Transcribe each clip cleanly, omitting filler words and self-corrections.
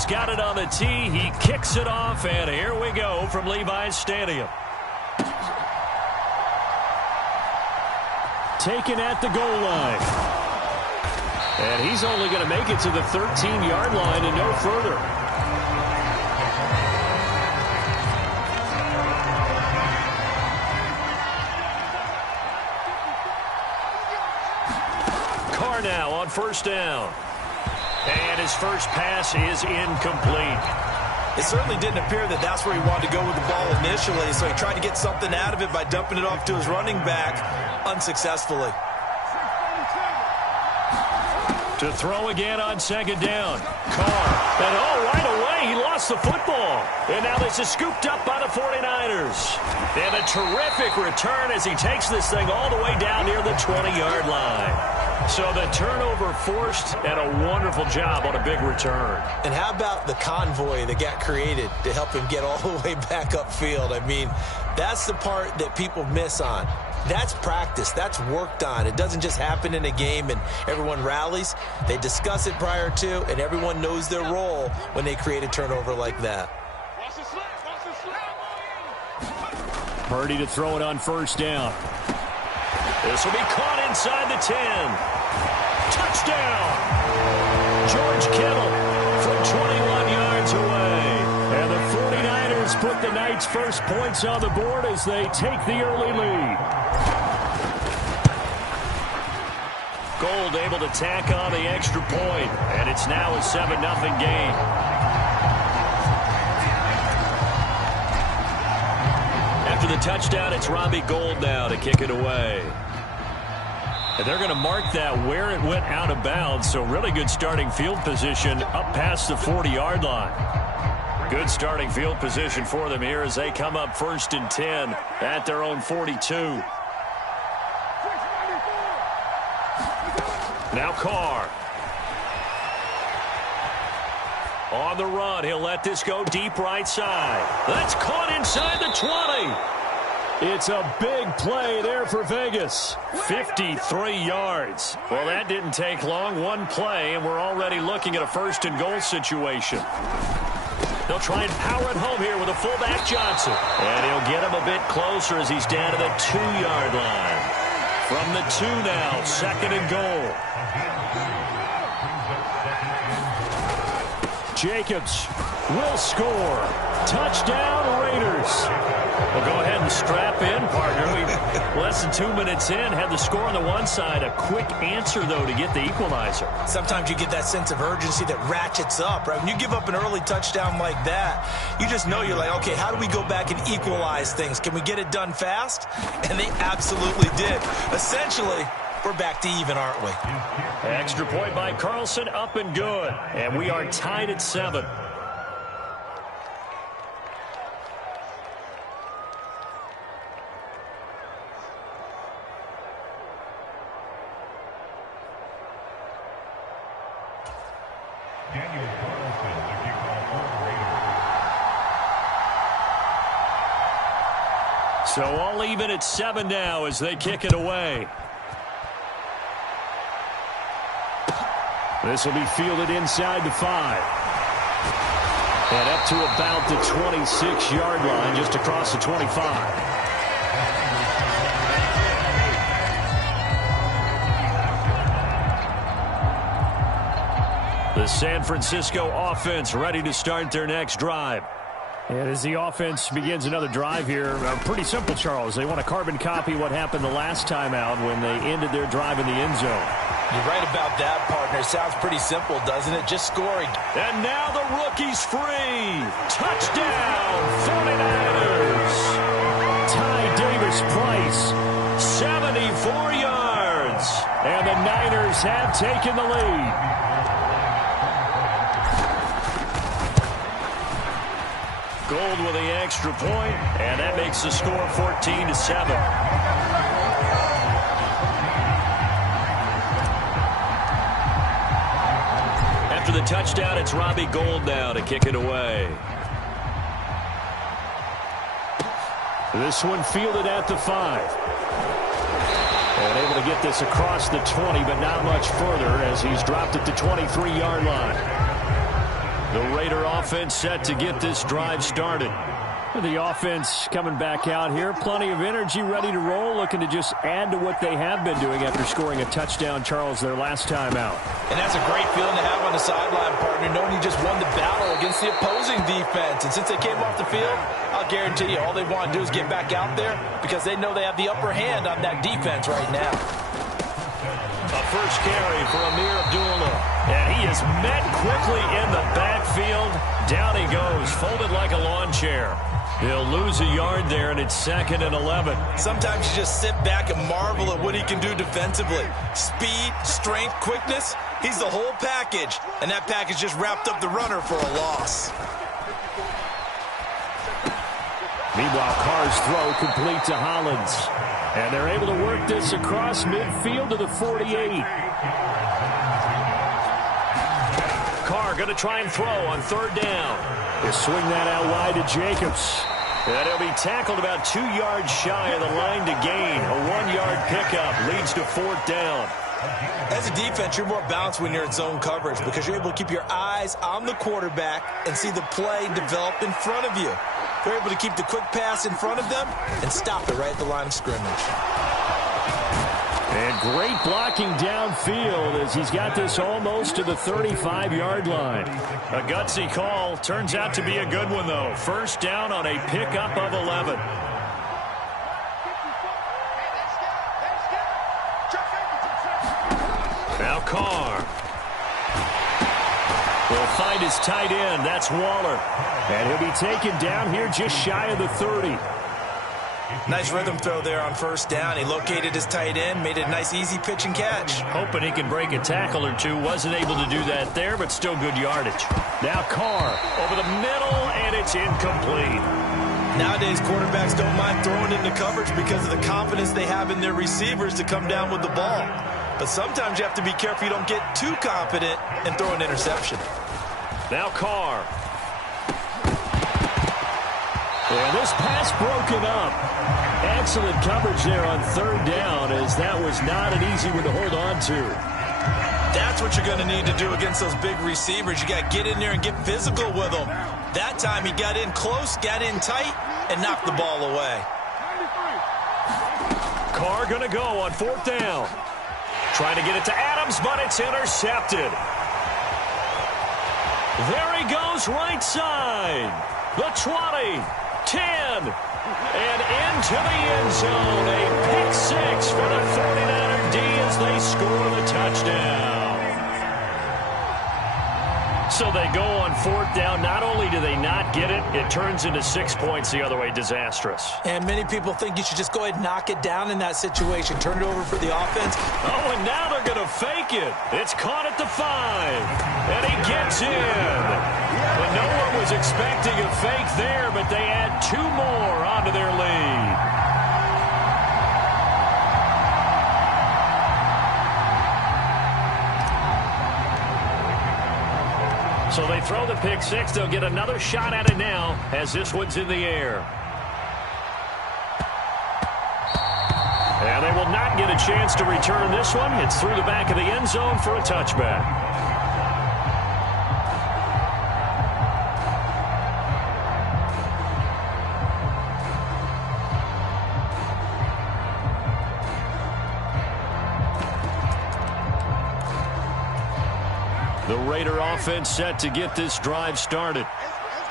Gold's got it on the tee. He kicks it off, and here we go from Levi's Stadium. Taken at the goal line. And he's only going to make it to the 13-yard line and no further. Carr now on first down. And his first pass is incomplete. It certainly didn't appear that that's where he wanted to go with the ball initially, so he tried to get something out of it by dumping it off to his running back unsuccessfully. To throw again on second down. Carr. And right away, he lost the football. And now this is scooped up by the 49ers. And a terrific return as he takes this thing all the way down near the 20-yard line. So the turnover forced, and a wonderful job on a big return. And how about the convoy that got created to help him get all the way back upfield? I mean, that's the part that people miss on. That's practice. That's worked on. It doesn't just happen in a game and everyone rallies. They discuss it prior to, and everyone knows their role when they create a turnover like that. Purdy to throw it on first down. This will be caught inside the 10. Touchdown! George Kittle from 21 yards away. And the 49ers put the Knights' first points on the board as they take the early lead. Gold able to tack on the extra point, and it's now a 7-0 game. After the touchdown, it's Robbie Gould now to kick it away. And they're going to mark that where it went out of bounds, so really good starting field position up past the 40-yard line. Good starting field position for them here as they come up 1st and 10 at their own 42. Now Carr. On the run, he'll let this go deep right side. That's caught inside the 20. It's a big play there for Vegas. 53 yards. Well, that didn't take long. One play, and we're already looking at a 1st and goal situation. They'll try and power it home here with a fullback Johnson. And he'll get him a bit closer as he's down to the 2-yard line. From the 2 now, 2nd and goal. Jacobs will score. Touchdown, Raiders. Well, go ahead and strap in, partner. We less than 2 minutes in, had the score on the one side. A quick answer, though, to get the equalizer. Sometimes you get that sense of urgency that ratchets up, right? When you give up an early touchdown like that, you just know you're like, okay, how do we go back and equalize things? Can we get it done fast? And they absolutely did. Essentially, we're back to even, aren't we? Extra point by Carlson, up and good. And we are tied at 7. So all even at 7 now as they kick it away. This will be fielded inside the 5. And up to about the 26-yard line, just across the 25. The San Francisco offense ready to start their next drive. And as the offense begins another drive here, pretty simple, Charles. They want to carbon copy what happened the last time out when they ended their drive in the end zone. You're right about that, partner. Sounds pretty simple, doesn't it? Just scoring. And now the rookie's free. Touchdown, 49ers. Ty Davis-Price, 74 yards. And the Niners have taken the lead. Gold with the extra point, and that makes the score 14-7. After the touchdown, it's Robbie Gould now to kick it away. This one fielded at the 5. And able to get this across the 20, but not much further as he's dropped at the 23-yard line. The Raider offense set to get this drive started. The offense coming back out here. Plenty of energy, ready to roll, looking to just add to what they have been doing after scoring a touchdown, Charles, their last time out. And that's a great feeling to have on the sideline, partner, knowing you just won the battle against the opposing defense. And since they came off the field, I'll guarantee you all they want to do is get back out there because they know they have the upper hand on that defense right now. A first carry for Amir Abdullah. And he is met quickly in the backfield. Down he goes, folded like a lawn chair. He'll lose a yard there, and it's 2nd and 11. Sometimes you just sit back and marvel at what he can do defensively. Speed, strength, quickness, he's the whole package. And that package just wrapped up the runner for a loss. Meanwhile, Carr's throw complete to Hollins. And they're able to work this across midfield to the 48. Carr going to try and throw on 3rd down. He'll swing that out wide to Jacobs. And he'll be tackled about 2 yards shy of the line to gain. A 1-yard pickup leads to 4th down. As a defense, you're more balanced when you're in zone coverage because you're able to keep your eyes on the quarterback and see the play develop in front of you. They're able to keep the quick pass in front of them and stop it right at the line of scrimmage. And great blocking downfield as he's got this almost to the 35-yard line. A gutsy call. Turns out to be a good one, though. First down on a pickup of 11. Now Carr. Will find his tight end. That's Waller. And he'll be taken down here just shy of the 30. Nice rhythm throw there on 1st down. He located his tight end, made it a nice easy pitch and catch. Hoping he can break a tackle or two. Wasn't able to do that there, but still good yardage. Now Carr over the middle, and it's incomplete. Nowadays, quarterbacks don't mind throwing into coverage because of the confidence they have in their receivers to come down with the ball. But sometimes you have to be careful you don't get too confident and throw an interception. Now Carr. And this pass broken up. Excellent coverage there on 3rd down, as that was not an easy one to hold on to. That's what you're going to need to do against those big receivers. You got to get in there and get physical with them. That time he got in close, got in tight, and knocked the ball away. Carr going to go on 4th down. Trying to get it to Adams, but it's intercepted. There he goes, right side. The 20, 10, and into the end zone. A pick 6 for the 49er D as they score the touchdown. So they go on 4th down. Not only do they not get it, it turns into 6 points the other way. Disastrous. And many people think you should just go ahead and knock it down in that situation. Turn it over for the offense. Oh, and now they're going to fake it. It's caught at the 5. And he gets in. But no one was expecting a fake there, but they add 2 more onto their lead. So they throw the pick 6. They'll get another shot at it now as this one's in the air. And they will not get a chance to return this one. It's through the back of the end zone for a touchback. The Raider offense set to get this drive started.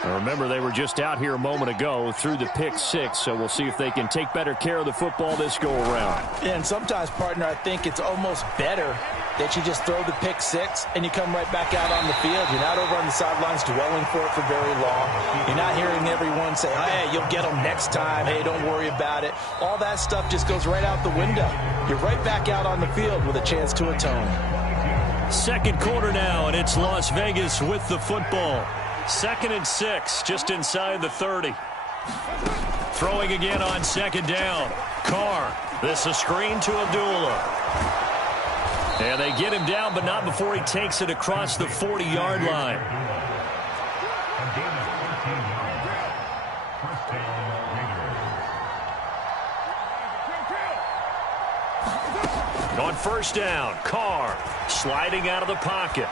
Now remember, they were just out here a moment ago through the pick 6, so we'll see if they can take better care of the football this go-around. Yeah, and sometimes, partner, I think it's almost better that you just throw the pick 6 and you come right back out on the field. You're not over on the sidelines dwelling for it for very long. You're not hearing everyone say, oh, hey, you'll get them next time. Hey, don't worry about it. All that stuff just goes right out the window. You're right back out on the field with a chance to atone. Second quarter now, and it's Las Vegas with the football. 2nd and 6, just inside the 30. Throwing again on 2nd down. Carr, this a screen to Abdullah. And they get him down, but not before he takes it across the 40-yard line. On 1st down, Carr sliding out of the pocket.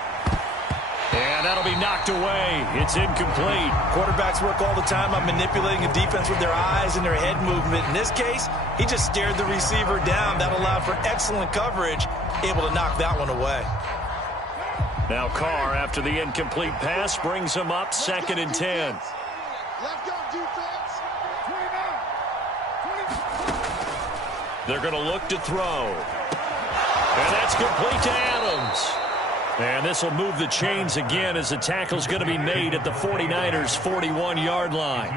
And that'll be knocked away. It's incomplete. Quarterbacks work all the time on manipulating a defense with their eyes and their head movement. In this case, he just stared the receiver down. That allowed for excellent coverage, able to knock that one away. Now Carr, after the incomplete pass, brings him up 2nd and 10. Let's go, defense. 29. They're going to look to throw. And that's complete to Adams. And this will move the chains again as the tackle's going to be made at the 49ers' 41-yard line.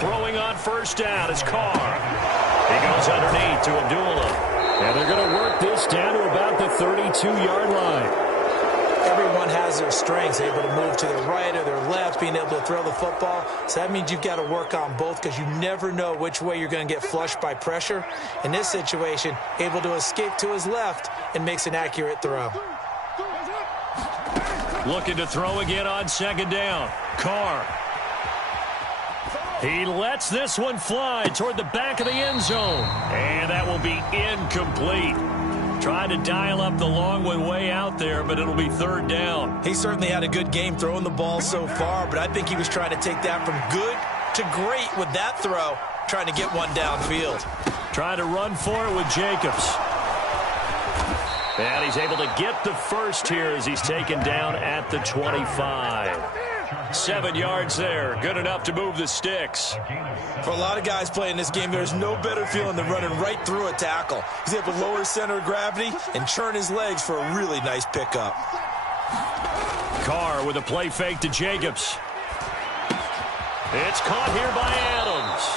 Throwing on first down is Carr. He goes underneath to Abdullah. And they're going to work this down to about the 32-yard line. Everyone has their strengths, able to move to their right or their left, being able to throw the football. So that means you've got to work on both because you never know which way you're going to get flushed by pressure. In this situation, able to escape to his left and makes an accurate throw. Looking to throw again on 2nd down. Carr. He lets this one fly toward the back of the end zone. And that will be incomplete. Trying to dial up the long one way out there, but it'll be 3rd down. He certainly had a good game throwing the ball so far, but I think he was trying to take that from good to great with that throw, trying to get one downfield. Trying to run for it with Jacobs. And he's able to get the first here as he's taken down at the 25. 7 yards there. Good enough to move the sticks. For a lot of guys playing this game, there's no better feeling than running right through a tackle. He's able to lower his center of gravity and churn his legs for a really nice pickup. Carr with a play fake to Jacobs. It's caught here by Adams.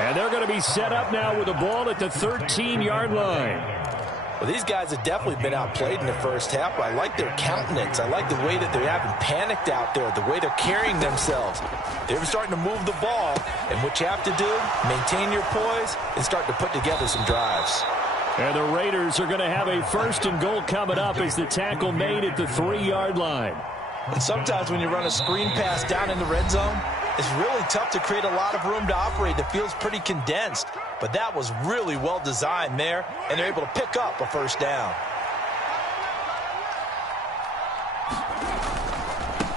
And they're going to be set up now with the ball at the 13-yard line. Well, these guys have definitely been outplayed in the first half, but I like their countenance. I like the way that they're having panicked out there, the way they're carrying themselves. They're starting to move the ball, and what you have to do, maintain your poise and start to put together some drives. And the Raiders are going to have a 1st and goal coming up as the tackle made at the 3-yard line. And sometimes when you run a screen pass down in the red zone, it's really tough to create a lot of room to operate. The field's pretty condensed. But that was really well designed there, and they're able to pick up a 1st down.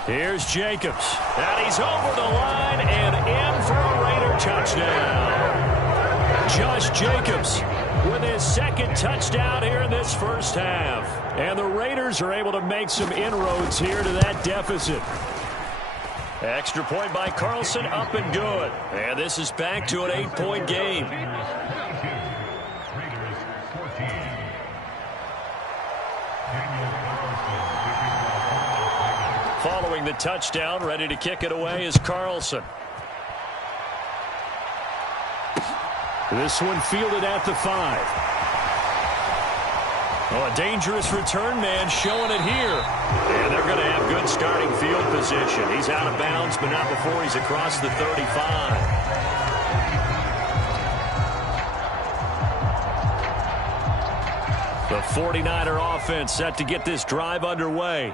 Here's Jacobs. And he's over the line and in for a Raider touchdown. Josh Jacobs with his 2nd touchdown here in this first half. And the Raiders are able to make some inroads here to that deficit. Extra point by Carlson, up and good. And this is back to an 8-point game. Following the touchdown, ready to kick it away is Carlson. This one fielded at the 5. Oh, a dangerous return man showing it here. And they're going to have good starting field position. He's out of bounds, but not before he's across the 35. The 49er offense set to get this drive underway.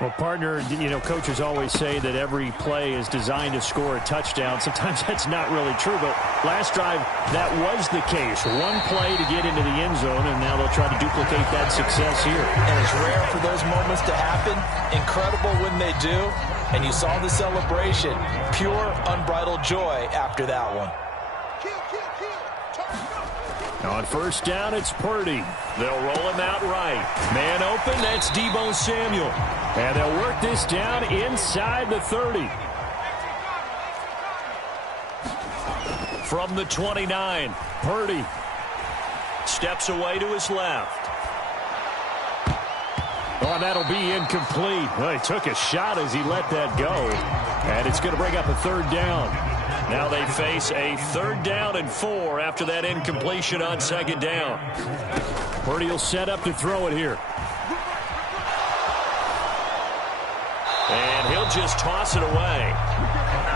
Well, partner, you know, coaches always say that every play is designed to score a touchdown. Sometimes that's not really true, but last drive, that was the case. One play to get into the end zone, and now they'll try to duplicate that success here. And it's rare for those moments to happen. Incredible when they do. And you saw the celebration. Pure, unbridled joy after that one. On 1st down, it's Purdy. They'll roll him out right. Man open, that's Deebo Samuel. And they'll work this down inside the 30. From the 29, Purdy steps away to his left. Oh, that'll be incomplete. Well, he took a shot as he let that go. And it's going to bring up a 3rd down. Now they face a 3rd down and 4 after that incompletion on 2nd down. Purdy will set up to throw it here. And he'll just toss it away.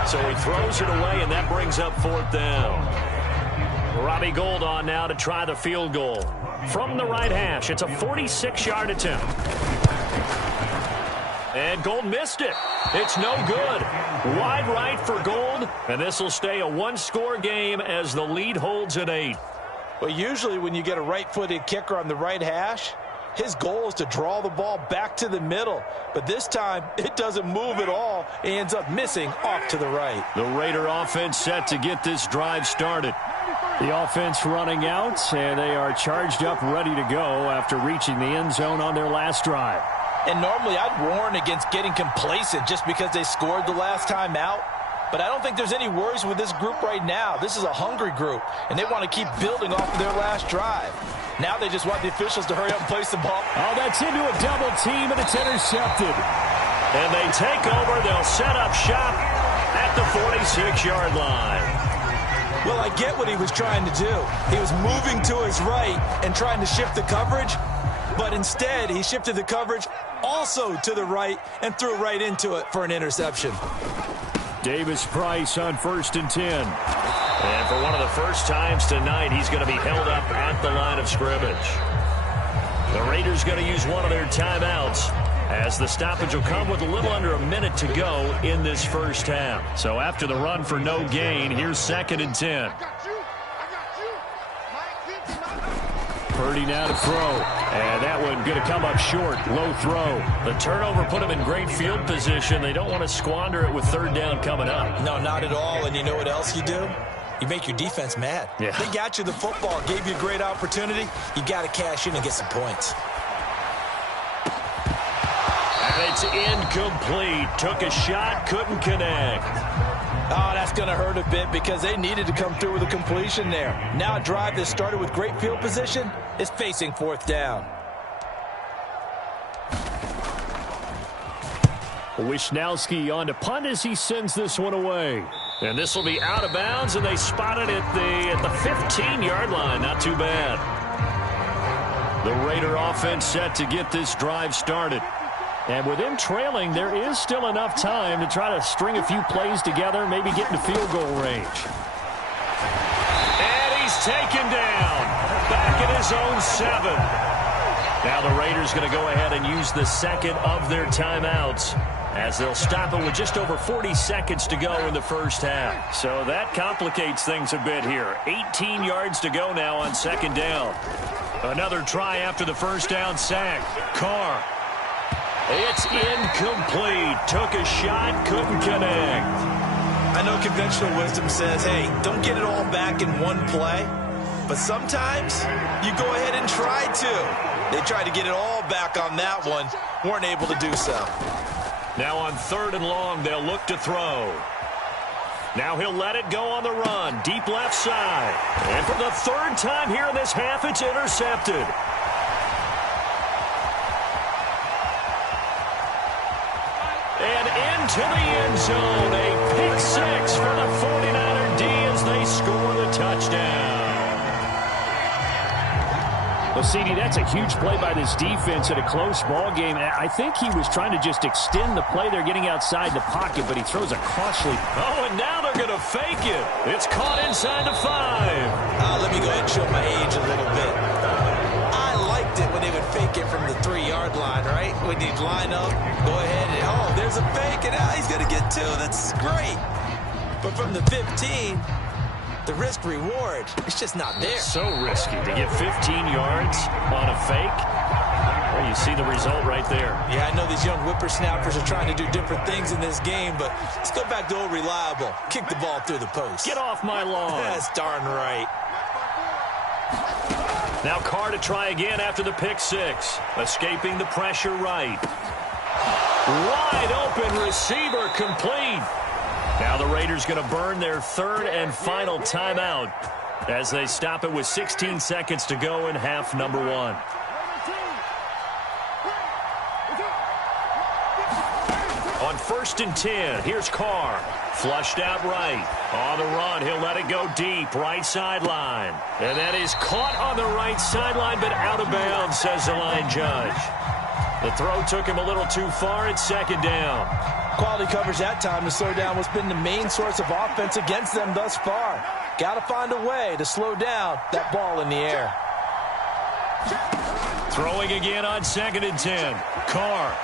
So he throws it away, and that brings up 4th down. Robbie Gould on now to try the field goal. From the right hash, it's a 46-yard attempt. And Gould missed it. It's no good. Wide right for Gould, and this will stay a one-score game as the lead holds at 8. Well, usually when you get a right-footed kicker on the right hash, His goal is to draw the ball back to the middle. But this time, it doesn't move at all. He ends up missing off to the right. The Raider offense set to get this drive started. The offense running out, and they are charged up, ready to go after reaching the end zone on their last drive. And normally I'd warn against getting complacent just because they scored the last time out. But I don't think there's any worries with this group right now. This is a hungry group, and they want to keep building off of their last drive. Now they just want the officials to hurry up and place the ball. Oh, that's into a double team, and it's intercepted. And they take over. They'll set up shop at the 46-yard line. Well, I get what he was trying to do. He was moving to his right and trying to shift the coverage, but instead he shifted the coverage also to the right and threw right into it for an interception. Davis Price on 1st and 10. And for one of the first times tonight, he's going to be held up at the line of scrimmage. The Raiders going to use one of their timeouts, as the stoppage will come with a little under a minute to go in this first half. So after the run for no gain, here's 2nd and 10. Purdy now to throw. And that one going to come up short. Low throw. The turnover put them in great field position. They don't want to squander it with 3rd down coming up. No, not at all. And you know what else you do? You make your defense mad. Yeah. They got you the football, gave you a great opportunity. You got to cash in and get some points. And it's incomplete. Took a shot, couldn't connect. Oh, that's going to hurt a bit because they needed to come through with a completion there. Now a drive that started with great field position is facing 4th down. Wisnowski on to punt as he sends this one away. And this will be out of bounds, and they spot it at the 15-yard line. Not too bad. The Raider offense set to get this drive started. And with them trailing, there is still enough time to try to string a few plays together, maybe get into field goal range. And he's taken down. Back at his own 7. Now the Raiders going to go ahead and use the second of their timeouts, as they'll stop it with just over 40 seconds to go in the first half. So that complicates things a bit here. 18 yards to go now on 2nd down. Another try after the first down sack. Carr. It's incomplete. Took a shot, couldn't connect. I know conventional wisdom says, hey, don't get it all back in one play. But sometimes you go ahead and try to. They tried to get it all back on that one. Weren't able to do so. Now on 3rd and long, they'll look to throw. Now he'll let it go on the run. Deep left side. And for the 3rd time here in this half, it's intercepted. And into the end zone. A pick 6 for the 49er D as they score the touchdown. Well, CD, that's a huge play by this defense in a close ball game. I think he was trying to just extend the play. They're getting outside the pocket, but he throws a costly. Oh, and now they're going to fake it. It's caught inside the 5. Let me go ahead and show my age a little bit. I liked it when they would fake it from the 3-yard line, right? When you'd line up, go ahead and, oh, there's a fake, and now he's going to get 2. That's great. But from the 15, the risk-reward, it's just not there. So risky to get 15 yards on a fake. Well, you see the result right there. Yeah, I know these young whippersnappers are trying to do different things in this game, but let's go back to old reliable. Kick the ball through the post. Get off my lawn. That's darn right. Now Carr to try again after the pick 6. Escaping the pressure right. Wide open receiver complete. Now the Raiders going to burn their 3rd and final timeout as they stop it with 16 seconds to go in half number 1. On 1st and 10, here's Carr. Flushed out right. On the run, he'll let it go deep. Right sideline. And that is caught on the right sideline, but out of bounds, says the line judge. The throw took him a little too far. It's 2nd down. Quality coverage that time to slow down what's been the main source of offense against them thus far. Got to find a way to slow down that ball in the air. Throwing again on 2nd and 10. Carr.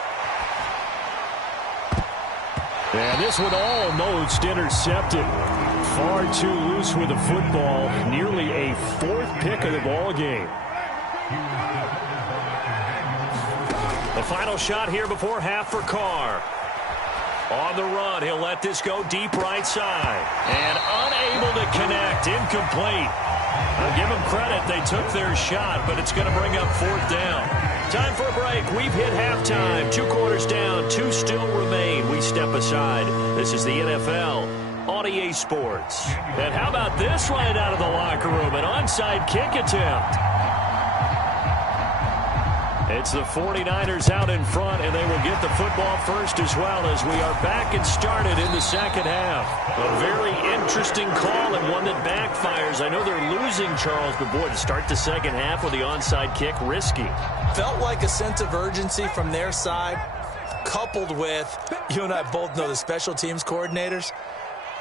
And this one almost intercepted. Far too loose with the football. Nearly a 4th pick of the ball game. The final shot here before half for Carr. On the run, he'll let this go deep right side. And unable to connect, incomplete. I'll give them credit, they took their shot, but it's going to bring up fourth down. Time for a break. We've hit halftime. 2 quarters down, 2 still remain. We step aside. This is the NFL on EA Sports. And how about this right out of the locker room? An onside kick attempt. It's the 49ers out in front, and they will get the football first as well as we are back and started in the second half. A very interesting call and one that backfires. I know they're losing, Charles, but boy, to start the second half with the onside kick, risky. Felt like a sense of urgency from their side, coupled with, you and I both know the special teams coordinators,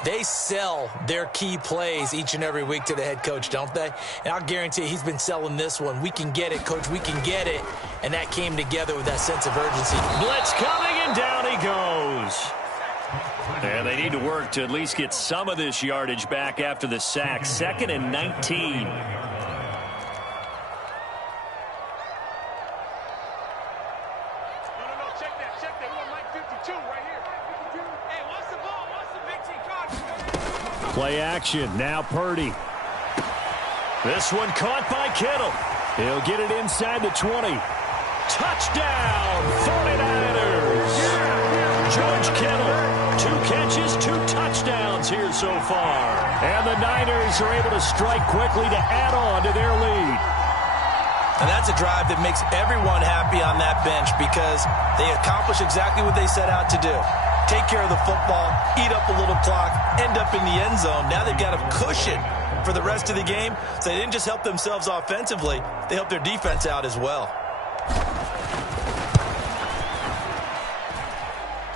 they sell their key plays each and every week to the head coach, don't they? And I'll guarantee you he's been selling this one. We can get it, coach. We can get it. And that came together with that sense of urgency. Blitz coming, and down he goes. And they need to work to at least get some of this yardage back after the sack. 2nd and 19. Play action. Now Purdy. This one caught by Kittle. He'll get it inside the 20. Touchdown, 49ers. George Kittle, 2 catches, 2 touchdowns here so far. And the Niners are able to strike quickly to add on to their lead. And that's a drive that makes everyone happy on that bench because they accomplish exactly what they set out to do. Take care of the football, eat up a little clock, end up in the end zone. Now they've got a cushion for the rest of the game. So they didn't just help themselves offensively, they helped their defense out as well.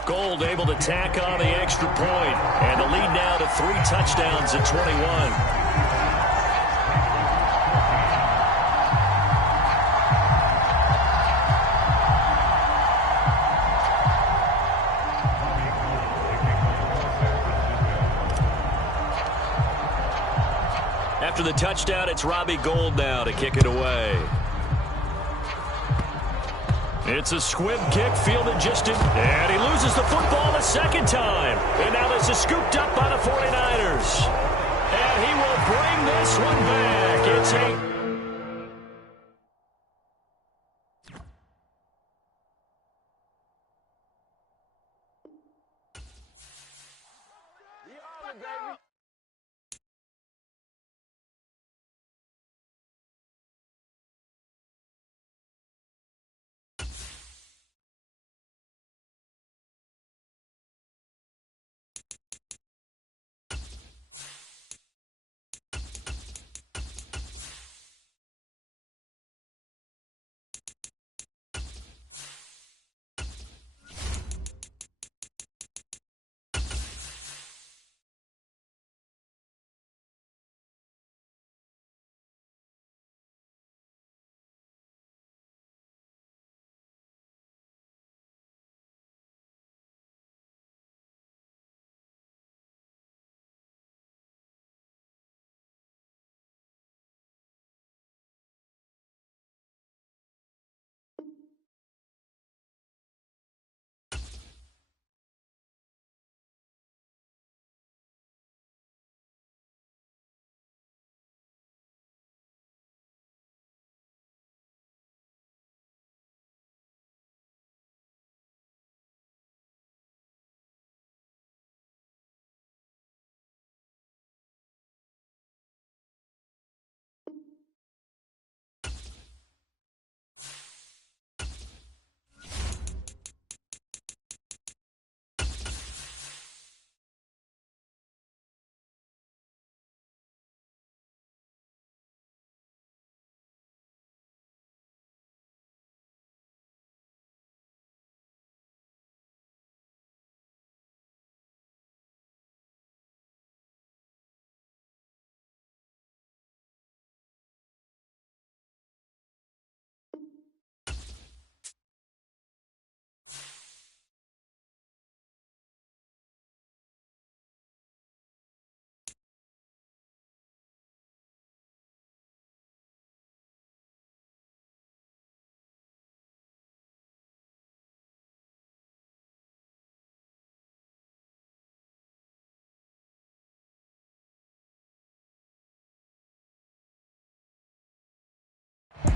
Gold able to tack on the extra point. And the lead now to 3 touchdowns at 21. After the touchdown, it's Robbie Gould now to kick it away. It's a squib kick fielded just in. And he loses the football the second time. And now this is scooped up by the 49ers. And he will bring this one back. It's 8.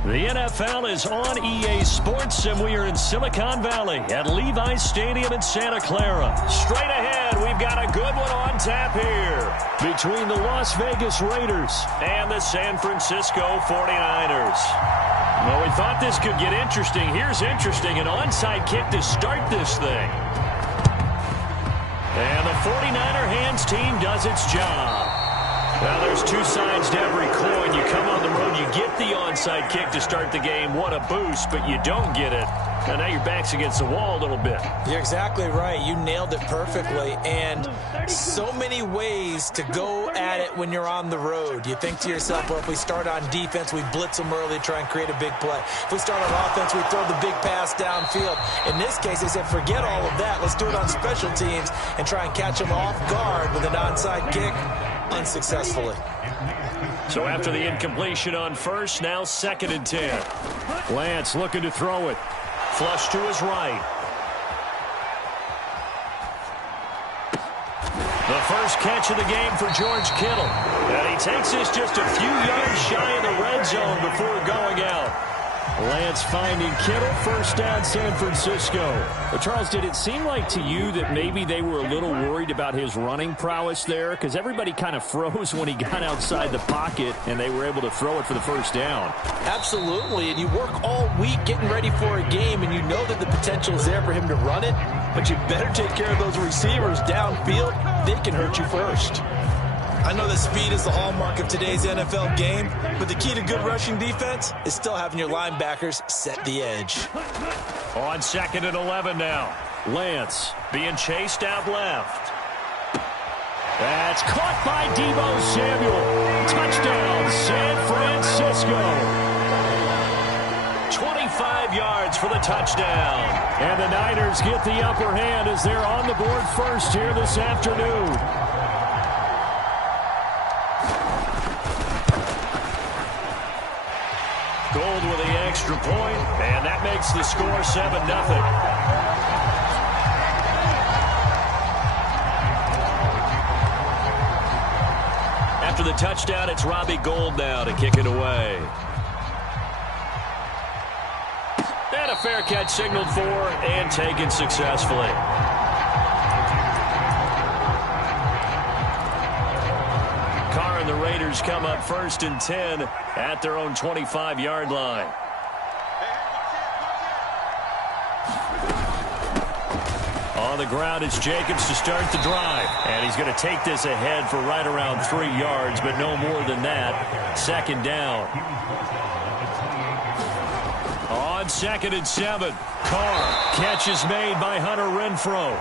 The NFL is on EA Sports, and we are in Silicon Valley at Levi's Stadium in Santa Clara. Straight ahead, we've got a good one on tap here between the Las Vegas Raiders and the San Francisco 49ers. Well, we thought this could get interesting. Here's interesting, an onside kick to start this thing. And the 49er hands team does its job. Now, there's two sides to every coin. You come on the road, you get the onside kick to start the game. What a boost, but you don't get it. And now your back's against the wall a little bit. You're exactly right. You nailed it perfectly. And so many ways to go at it when you're on the road. You think to yourself, well, if we start on defense, we blitz them early, try and create a big play. If we start on offense, we throw the big pass downfield. In this case, they said, forget all of that. Let's do it on special teams and try and catch them off guard with an onside kick. Unsuccessfully. So after the incompletion on first, now 2nd and 10. Lance looking to throw it. Flush to his right. The first catch of the game for George Kittle. And he takes this just a few yards shy of the red zone before going out. Lance finding Kittle, first down San Francisco. But Charles, did it seem like to you that maybe they were a little worried about his running prowess there? Because everybody kind of froze when he got outside the pocket and they were able to throw it for the first down. Absolutely, and you work all week getting ready for a game and you know that the potential is there for him to run it, but you better take care of those receivers downfield. They can hurt you first. I know that speed is the hallmark of today's NFL game, but the key to good rushing defense is still having your linebackers set the edge. On 2nd and 11 now. Lance being chased out left. That's caught by Deebo Samuel. Touchdown, San Francisco. 25 yards for the touchdown. And the Niners get the upper hand as they're on the board first here this afternoon. Gold with the extra point, and that makes the score 7-0. After the touchdown, it's Robbie Gould now to kick it away. And a fair catch signaled for and taken successfully. The Raiders come up 1st and 10 at their own 25-yard line. On the ground, it's Jacobs to start the drive. And he's going to take this ahead for right around 3 yards, but no more than that. 2nd down. On 2nd and 7, Carr. Catch is made by Hunter Renfrow.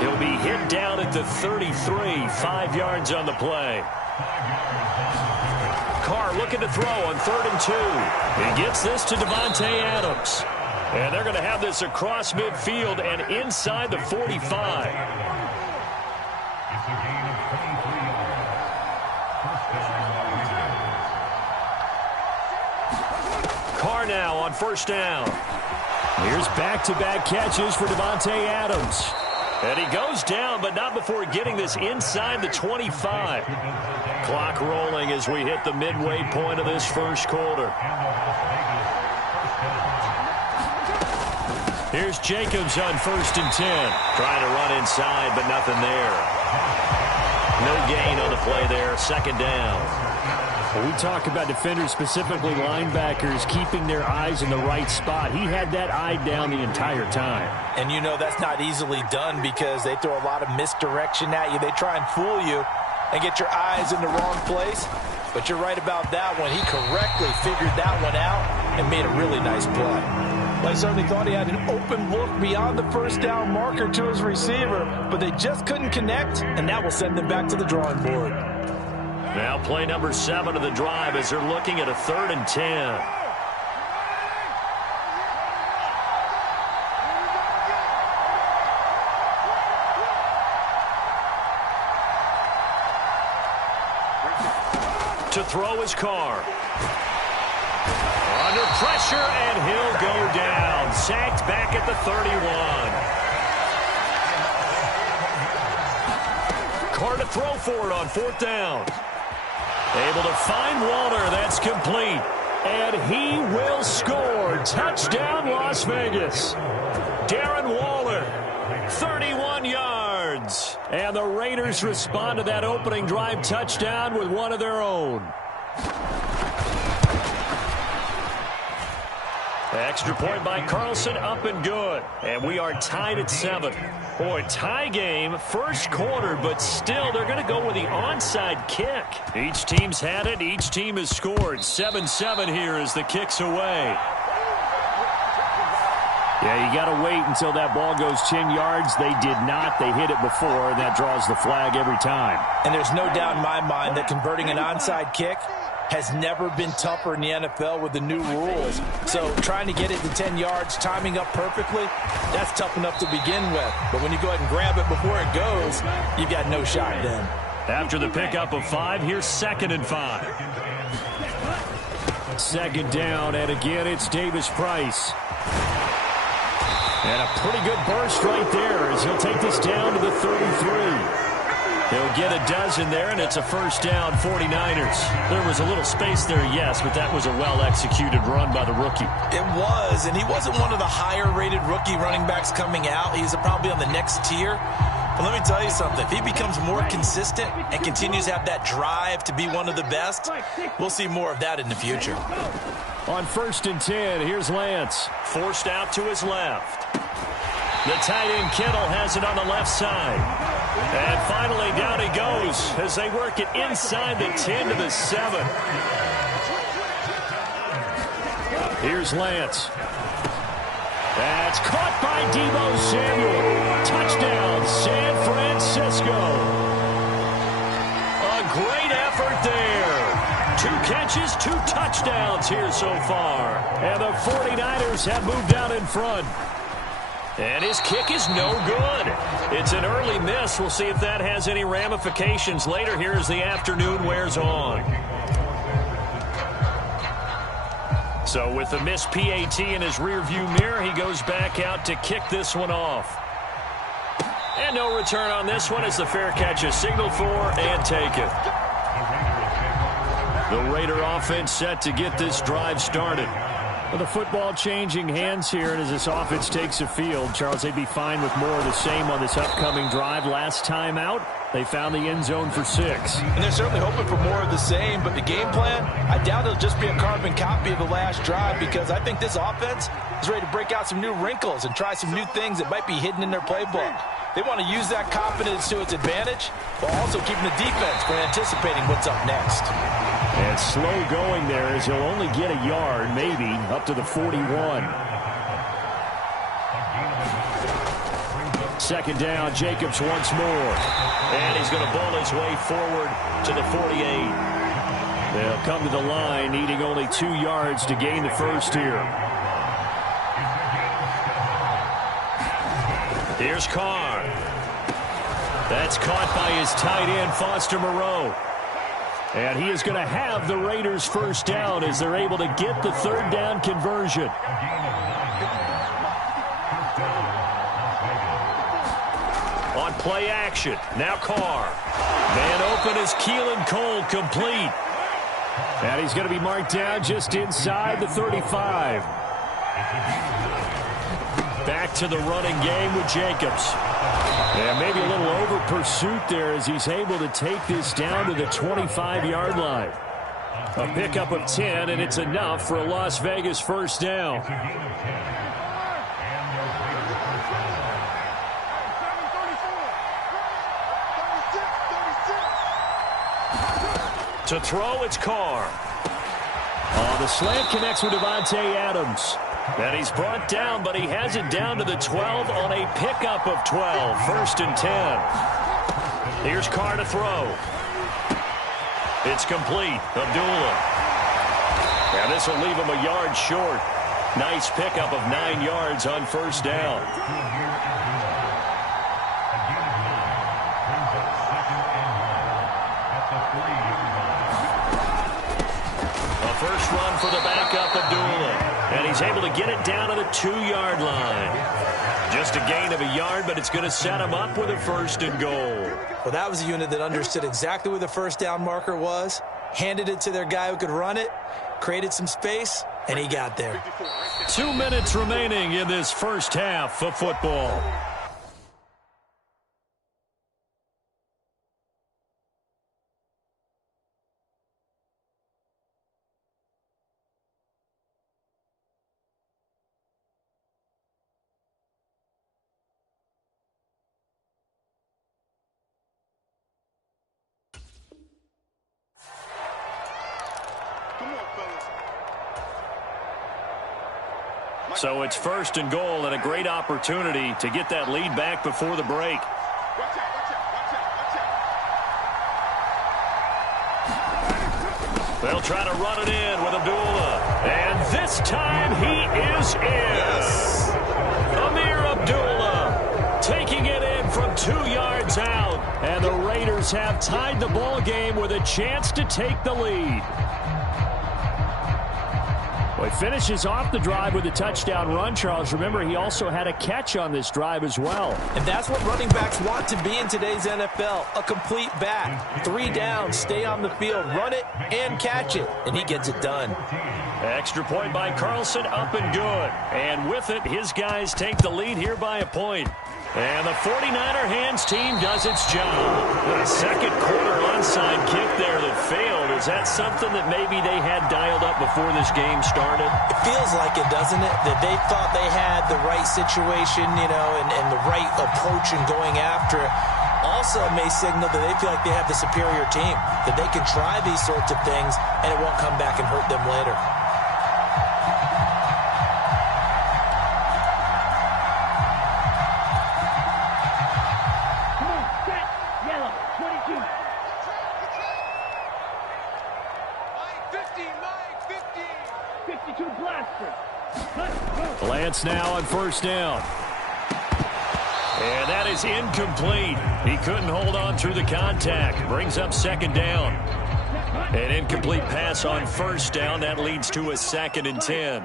He'll be hit down at the 33, 5 yards on the play. Carr looking to throw on 3rd and 2. He gets this to Davante Adams. And they're going to have this across midfield and inside the 45. Carr now on 1st down. Here's back-to-back catches for Davante Adams. And he goes down, but not before getting this inside the 25. Clock rolling as we hit the midway point of this first quarter. Here's Jacobs on 1st and 10. Trying to run inside, but nothing there. No gain on the play there. 2nd down. When we talk about defenders, specifically linebackers, keeping their eyes in the right spot. He had that eye down the entire time. And you know that's not easily done because they throw a lot of misdirection at you. They try and fool you and get your eyes in the wrong place. But you're right about that one. He correctly figured that one out and made a really nice play. I certainly thought he had an open look beyond the 1st down marker to his receiver, but they just couldn't connect, and that will send them back to the drawing board. Now play number 7 of the drive as they're looking at a 3rd and 10. To throw his Carr. Under pressure, and he'll go down. Sacked back at the 31. Carr to throw for it on 4th down. Able to find Walter. That's complete. And he will score. Touchdown, Las Vegas. Darren Waller, 31 yards. And the Raiders respond to that opening drive touchdown with one of their own. Extra point by Carlson, up and good. And we are tied at 7. Boy, tie game, first quarter, but still they're going to go with the onside kick. Each team's had it. Each team has scored. 7-7 here as the kick's away. Yeah, you got to wait until that ball goes 10 yards. They did not. They hit it before, and that draws the flag every time. And there's no doubt in my mind that converting an onside kick has never been tougher in the NFL with the new rules. So trying to get it to 10 yards, timing up perfectly, that's tough enough to begin with. But when you go ahead and grab it before it goes, you've got no shot then. After the pickup of 5, here's 2nd and 5. 2nd down, and again it's Davis Price. And a pretty good burst right there as he'll take this down to the 33. He'll get a dozen there, and it's a first down, 49ers. There was a little space there, yes, but that was a well-executed run by the rookie. It was, and he wasn't one of the higher-rated rookie running backs coming out. He's probably on the next tier. But let me tell you something. If he becomes more consistent and continues to have that drive to be one of the best, we'll see more of that in the future. On 1st and 10, here's Lance. Forced out to his left. The tight end Kittle has it on the left side. And finally down he goes as they work it inside the 10 to the 7. Here's Lance. That's caught by Deebo Samuel. Touchdown, San Francisco. A great effort there. 2 catches, 2 touchdowns here so far. And the 49ers have moved out in front. And his kick is no good. It's an early miss. We'll see if that has any ramifications later here as the afternoon wears on. So with the missed PAT in his rearview mirror, he goes back out to kick this one off. And no return on this one as the fair catch is signaled for and taken. The Raider offense set to get this drive started. Well, the football changing hands here, and as this offense takes the field, Charles, they'd be fine with more of the same on this upcoming drive. Last time out, they found the end zone for 6. And they're certainly hoping for more of the same, but the game plan, I doubt it'll just be a carbon copy of the last drive because I think this offense is ready to break out some new wrinkles and try some new things that might be hidden in their playbook. They want to use that confidence to its advantage while also keeping the defense from anticipating what's up next. And slow going there as he'll only get a yard, maybe, up to the 41. 2nd down, Jacobs once more. And he's going to ball his way forward to the 48. They'll come to the line, needing only 2 yards to gain the first here. Here's Carr. That's caught by his tight end, Foster Moreau. And he is going to have the Raiders first down as they're able to get the 3rd down conversion. On play action, now Carr. Man open is Keelan Cole, complete. And he's going to be marked down just inside the 35. Back to the running game with Jacobs. And maybe a little over pursuit there as he's able to take this down to the 25-yard line. A pickup of 10, and it's enough for a Las Vegas first down. To throw, it's Carr. The slant connects with Devontae Adams. And he's brought down, but he has it down to the 12 on a pickup of 12. 1st and 10. Here's Carr to throw. It's complete. Abdullah. And this will leave him a yard short. Nice pickup of 9 yards on 1st down. A first run for the backup, Abdullah. And he's able to get it down to the 2-yard line. Just a gain of a yard, but it's going to set him up with a 1st and goal. Well, that was a unit that understood exactly where the first down marker was, handed it to their guy who could run it, created some space, and he got there. 2 minutes remaining in this first half of football. So it's 1st and goal and a great opportunity to get that lead back before the break. They'll try to run it in with Abdullah. And this time he is in. Yes. Amir Abdullah taking it in from 2 yards out. And the Raiders have tied the ball game with a chance to take the lead. Well, he finishes off the drive with a touchdown run, Charles. Remember, he also had a catch on this drive as well. And that's what running backs want to be in today's NFL, a complete back. 3 downs, stay on the field, run it, and catch it. And he gets it done. Extra point by Carlson, up and good. And with it, his guys take the lead here by a point. And the 49er hands team does its job. The second quarter onside kick there that failed. Is that something that maybe they had dialed up before this game started? It feels like it, doesn't it? That they thought they had the right situation, and the right approach in going after it. Also may signal that they feel like they have the superior team, that they can try these sorts of things, and it won't come back and hurt them later. Lance now on 1st down. And that is incomplete. He couldn't hold on through the contact. Brings up 2nd down. An incomplete pass on 1st down. That leads to a 2nd and 10.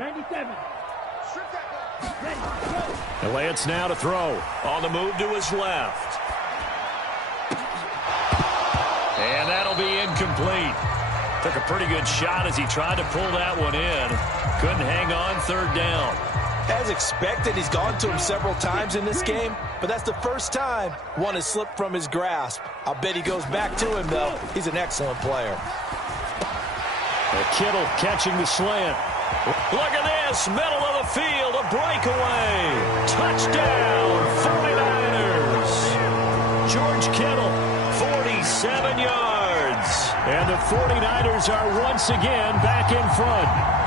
And Lance now to throw. On the move to his left. And that'll be incomplete. Took a pretty good shot as he tried to pull that one in. Couldn't hang on 3rd down. As expected, he's gone to him several times in this game, but that's the first time one has slipped from his grasp. I'll bet he goes back to him, though. He's an excellent player. And Kittle catching the slant. Look at this, middle of the field, a breakaway. Touchdown, 49ers. George Kittle, 47 yards. And the 49ers are once again back in front.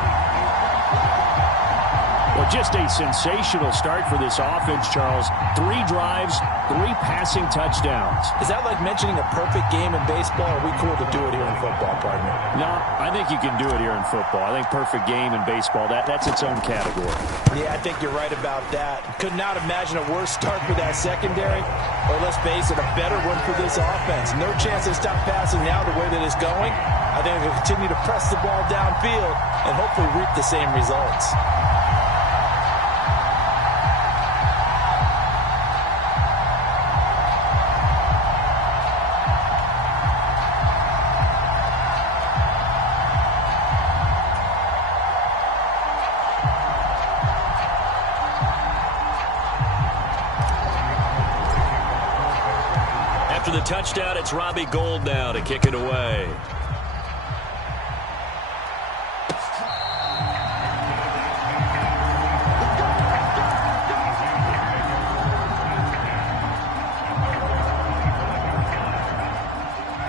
Well, just a sensational start for this offense, Charles. 3 drives, 3 passing touchdowns. Is that like mentioning a perfect game in baseball, or are we cool to do it here in football, partner? No, I think you can do it here in football. I think perfect game in baseball, that's its own category. Yeah, I think you're right about that. Could not imagine a worse start for that secondary, or let's face it, a better one for this offense. No chance to stop passing now the way that it's going. I think they'll continue to press the ball downfield and hopefully reap the same results. After the touchdown, it's Robbie Gould now to kick it away.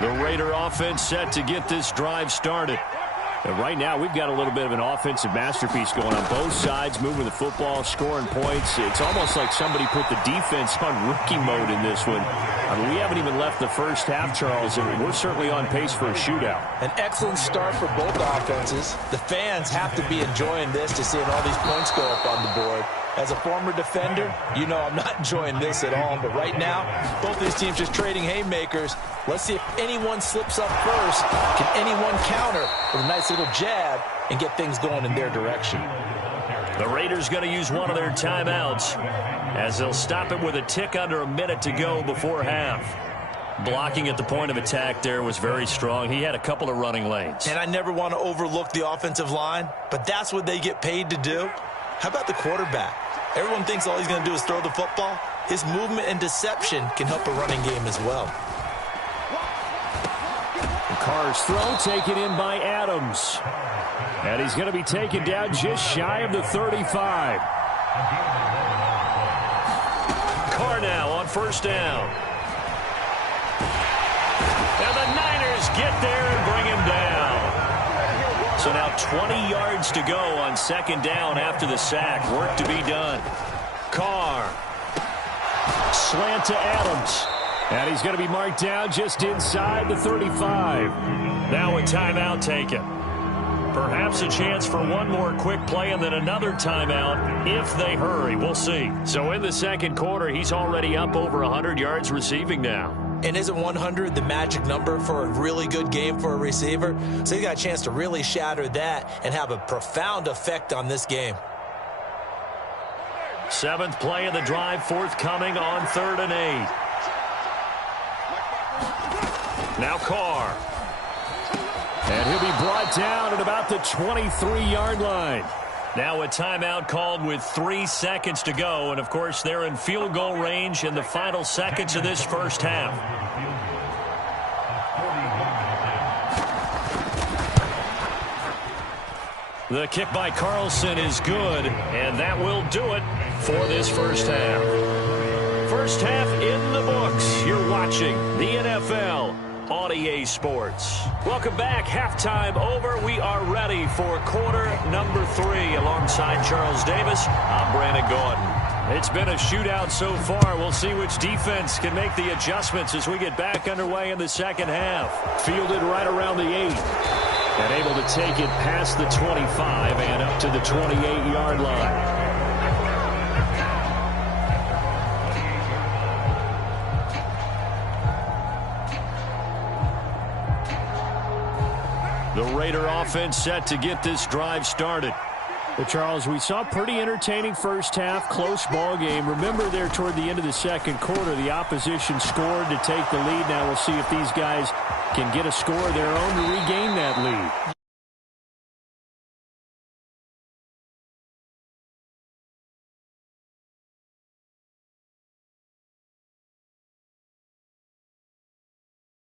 The Raider offense set to get this drive started. And right now, we've got a little bit of an offensive masterpiece going on both sides, moving the football, scoring points. It's almost like somebody put the defense on rookie mode in this one. I mean, we haven't even left the first half, Charles, and we're certainly on pace for a shootout. An excellent start for both offenses. The fans have to be enjoying this, to seeing all these points go up on the board. As a former defender, you know I'm not enjoying this at all. But right now, both these teams just trading haymakers. Let's see if anyone slips up first. Can anyone counter with a nice little jab and get things going in their direction? The Raiders going to use one of their timeouts as they'll stop it with a tick under a minute to go before half. Blocking at the point of attack there was very strong. He had a couple of running lanes. And I never want to overlook the offensive line, but that's what they get paid to do. How about the quarterback? Everyone thinks all he's going to do is throw the football. His movement and deception can help a running game as well. Carr's throw taken in by Adams. And he's going to be taken down just shy of the 35. Carr now on first down. And the Niners get there and bring him down. So now 20 yards to go on second down after the sack. Work to be done. Carr. Slant to Adams. And he's going to be marked down just inside the 35. Now a timeout taken. Perhaps a chance for one more quick play and then another timeout if they hurry. We'll see. So in the second quarter, he's already up over 100 yards receiving now. And isn't 100 the magic number for a really good game for a receiver? So he got a chance to really shatter that and have a profound effect on this game. Seventh play of the drive forthcoming on 3rd and 8. Now Carr. And he'll be brought down at about the 23-yard line. Now a timeout called with 3 seconds to go. And, of course, they're in field goal range in the final seconds of this first half. The kick by Carlson is good, and that will do it for this first half. First half in the books. You're watching the NFL on EA Sports. Welcome back. Halftime over. We are ready for quarter number 3. Alongside Charles Davis, I'm Brandon Gordon. It's been a shootout so far. We'll see which defense can make the adjustments as we get back underway in the second half. Fielded right around the 8. And able to take it past the 25 and up to the 28-yard line. The Raider offense set to get this drive started. Well, Charles, we saw a pretty entertaining first half, close ball game. Remember there toward the end of the second quarter, the opposition scored to take the lead. Now we'll see if these guys can get a score of their own to regain that lead.